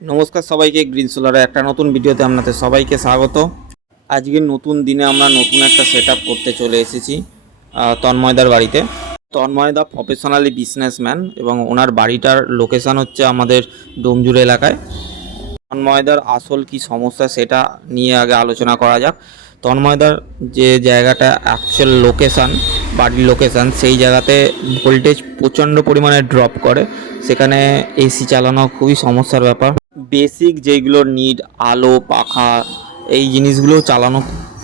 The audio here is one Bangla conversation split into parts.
নমস্কার সবাইকে, গ্রিন সোলারের একটা নতুন ভিডিওতে আপনাদের সবাইকে স্বাগত। আজকের নতুন দিনে আমরা নতুন একটা সেটআপ করতে চলে এসেছি তন্ময়দার বাড়িতে। তন্ময়দা প্রফেশনালি বিজনেসম্যান এবং ওনার বাড়িটার লোকেশান হচ্ছে আমাদের ডোমজুড় এলাকায়। তন্ময়দার আসল কি সমস্যা সেটা নিয়ে আগে আলোচনা করা যাক। তন্ময়দার যে জায়গাটা অ্যাকচুয়াল লোকেশান, বাড়ির লোকেশান, সেই জায়গাতে ভোল্টেজ প্রচণ্ড পরিমাণে ড্রপ করে। সেখানে এসি চালানো খুবই সমস্যার ব্যাপার। বেসিক যেগুলো নিড, আলো পাখা, এই জিনিসগুলো চালানো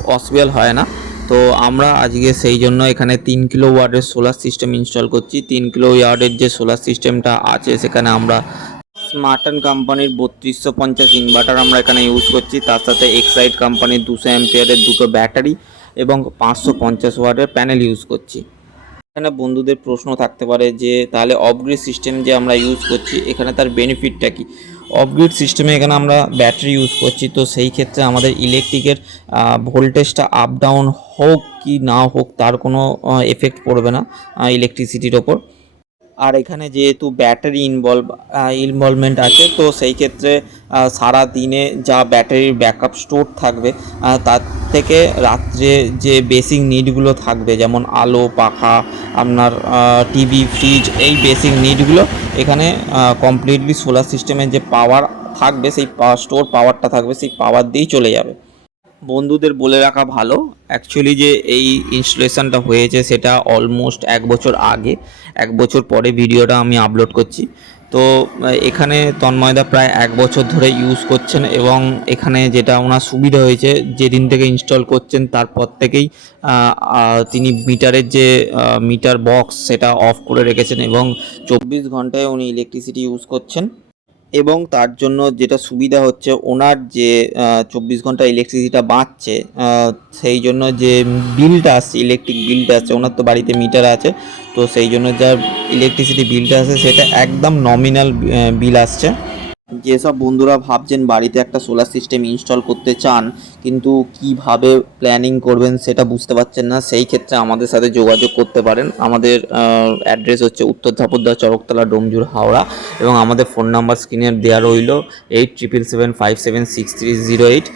পসিবল হয় না। তো আমরা আজকে সেই জন্য এখানে 3 কিলোওয়াটের সোলার সিস্টেম ইনস্টল করছি। 3 কিলোওয়াটের যে সোলার সিস্টেমটা আছে সেখানে আমরা স্মার্টন কোম্পানির 3250 ইনভার্টার আমরা এখানে ইউজ করছি। তার সাথে এক্সাইড কোম্পানির 200 অ্যাম্পিয়ারের দুটো ব্যাটারি এবং 550 ওয়াটের প্যানেল ইউজ করছি। এখানে বন্ধুদের প্রশ্ন থাকতে পারে যে তাহলে অফগ্রিড সিস্টেম যে আমরা ইউজ করছি এখানে তার বেনিফিটটা কি। অফগ্রিড সিস্টেমে এখানে আমরা ব্যাটারি ইউজ করছি, তো সেই ক্ষেত্রে আমাদের ইলেকট্রিকের ভোল্টেজটা আপ ডাউন হোক কি না হোক তার কোনো এফেক্ট পড়বে না ইলেকট্রিসিটির ওপর। আর এখানে যেহেতু ব্যাটারি ইনভলভমেন্ট আছে, তো সেই ক্ষেত্রে সারা দিনে যা ব্যাটারির ব্যাকআপ স্টোর থাকবে তার থেকে রাত্রে যে বেসিক নিডগুলো থাকবে, যেমন আলো পাখা, আপনার টিভি ফ্রিজ, এই বেসিক নিডগুলো এখানে কমপ্লিটলি সোলার সিস্টেমের যে পাওয়ার থাকবে, সেই স্টোর পাওয়ারটা থাকবে, সেই পাওয়ার দিয়েই চলে যাবে। বন্ধুদের বলে রাখা ভালো, অ্যাকচুয়ালি যে এই ইনস্টলেশনটা হয়েছে সেটা অলমোস্ট 1 বছর আগে। 1 বছর পরে ভিডিওটা আমি আপলোড করছি। তো এখানে তন্ময়দা প্রায় 1 বছর ধরে ইউজ করছেন এবং এখানে যেটা ওনার সুবিধা হয়েছে, যেদিন থেকে ইনস্টল করছেন তারপর থেকেই তিনি মিটারের যে মিটার বক্স সেটা অফ করে রেখেছেন এবং 24 ঘন্টায় উনি ইলেকট্রিসিটি ইউজ করছেন। এবং তার জন্য যেটা সুবিধা হচ্ছে, ওনার যে 24 ঘন্টা ইলেকট্রিসিটিটা বাঁচছে, সেই জন্য যে বিলটা আসছে, ইলেকট্রিক বিলটা আসছে, ওনার তো বাড়িতে মিটার আছে, তো সেই জন্য যা ইলেকট্রিসিটি বিলটা আসছে সেটা একদম নমিনাল বিল আসছে। যেসব বন্ধুরা ভাবছেন বাড়িতে একটা সোলার সিস্টেম ইনস্টল করতে চান কিন্তু কিভাবে প্ল্যানিং করবেন সেটা বুঝতে পারছেন না, সেই ক্ষেত্রে আমাদের সাথে যোগাযোগ করতে পারেন। আমাদের অ্যাড্রেস হচ্ছে উত্তর ধাপড়দা, চরকতলা, ডোমজুড়, হাওড়া এবং আমাদের ফোন নাম্বার স্ক্রিনে দেওয়া রইল 8777576308।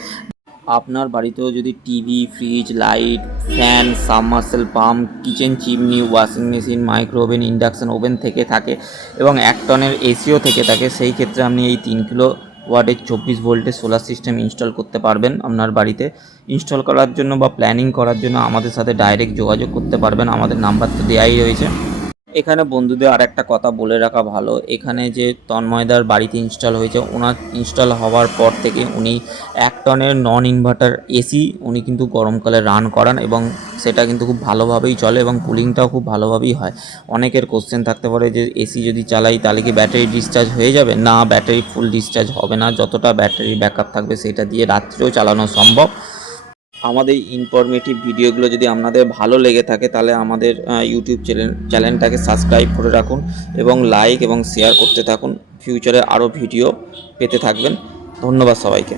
আপনার বাড়িতেও যদি TV fridge light fan submersible pump kitchen chimney washing machine micro oven induction oven থেকে থাকে এবং 1 টনের এসিও থেকে থাকে, সেই ক্ষেত্রে আপনি এই 3 কিলোওয়াটের 24 ভোল্টের সোলার সিস্টেম ইনস্টল করতে পারবেন আপনার বাড়িতে। ইনস্টল করার জন্য বা প্ল্যানিং করার জন্য আমাদের সাথে ডাইরেক্ট যোগাযোগ করতে পারবেন, আমাদের নাম্বার তো দেওয়াই রয়েছে। এখানে বন্ধুদের আর একটা কথা বলে রাখা ভালো, এখানে যে তন্ময়দার বাড়িতে ইনস্টল হয়েছে, ওনার ইনস্টল হওয়ার পর থেকে উনি 1 টনের নন ইনভার্টার এসি উনি কিন্তু গরমকালে রান করান এবং সেটা কিন্তু খুব ভালোভাবেই চলে এবং কুলিংটাও খুব ভালোভাবেই হয়। অনেকের কোশ্চেন থাকতে পারে যে এসি যদি চালাই তাহলে কি ব্যাটারি ডিসচার্জ হয়ে যাবে? না, ব্যাটারি ফুল ডিসচার্জ হবে না, যতটা ব্যাটারি ব্যাকআপ থাকবে সেটা দিয়ে রাত্রেও চালানো সম্ভব। আমাদের ইনফরমেটিভ ভিডিওগুলো যদি আপনাদের ভালো লেগে থাকে তাহলে আমাদের ইউটিউব চ্যানেলটাকে সাবস্ক্রাইব করে রাখুন এবং লাইক এবং শেয়ার করতে থাকুন। ফিউচারে আরও ভিডিও পেতে থাকবেন। ধন্যবাদ সবাইকে।